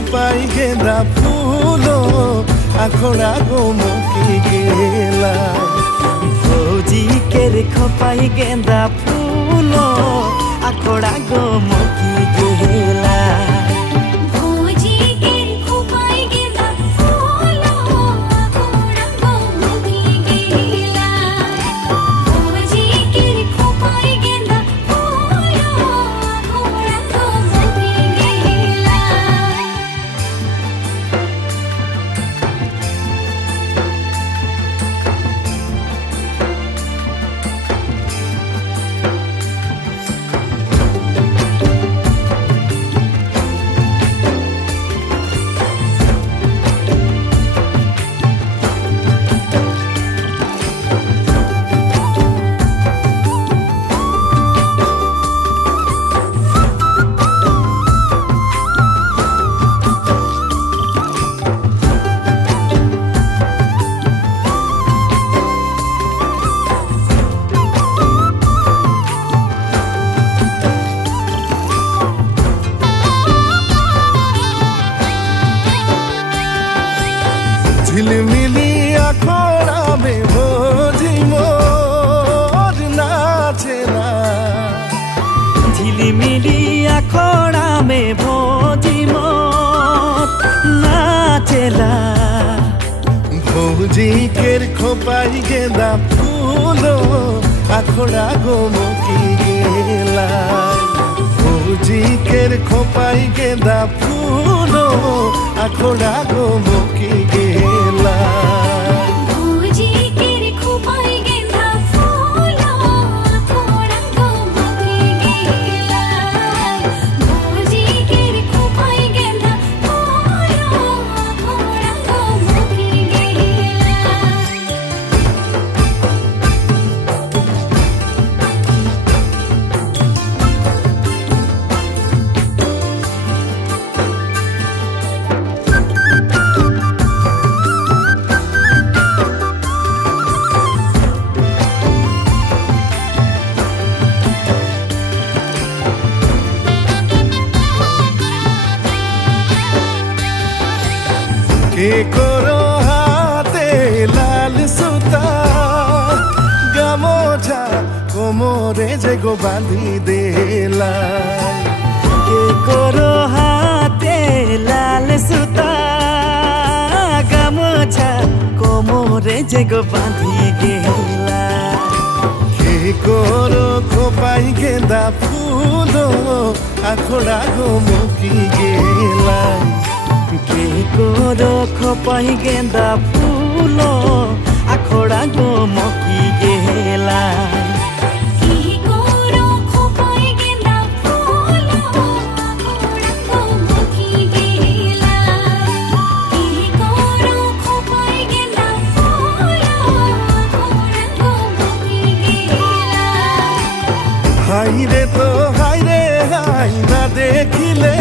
খোপাই গেঁদা ফুলো আখড়া গো মকি গেলা ভৌজিকের খোপাই গেঁদা ফুলো আখড়া গো মকি গেলা ঝিলমিলি আখড়া মে ভোজি মোর নাচে না ঝিলিমিলি আখড়া মে ভৌজি মোর নাচেলা ভৌজিকের খোপাই গেঁদা ফুলো আখড়া গো মকি গেলা ভৌজিকের খোপাই গেঁদা ফুলো আখড়া গো মকি গেলা কে করো হাতে লাল সুতা গামোছা কোমরে যে গো বাঁধি দেলা কে করো হাতে লাল সুতা গামোছা কোমরে যে গো বাঁধি গেলা কে করো খোপাই গেঁদা ফুলো আখড়া গো মকি গেলা কে করো খোপাই গেঁদা ফুলো আখড়া গো মকি গেলা হাইরে তো হাইরে হাই না দেখিলে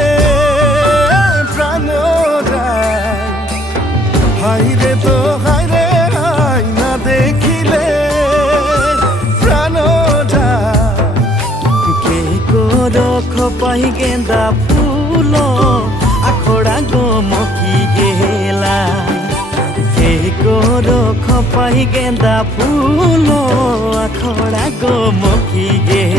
প্রাণ যায় হাইরে তো হাইরে হাই না দেখিলে প্রাণ যায় কে করো খোপাই গেঁদা ফুলো আখড়া গো মকি গেলা কে করো খোপাই গেঁদা ফুলো আখড়া গো মকি গেলা।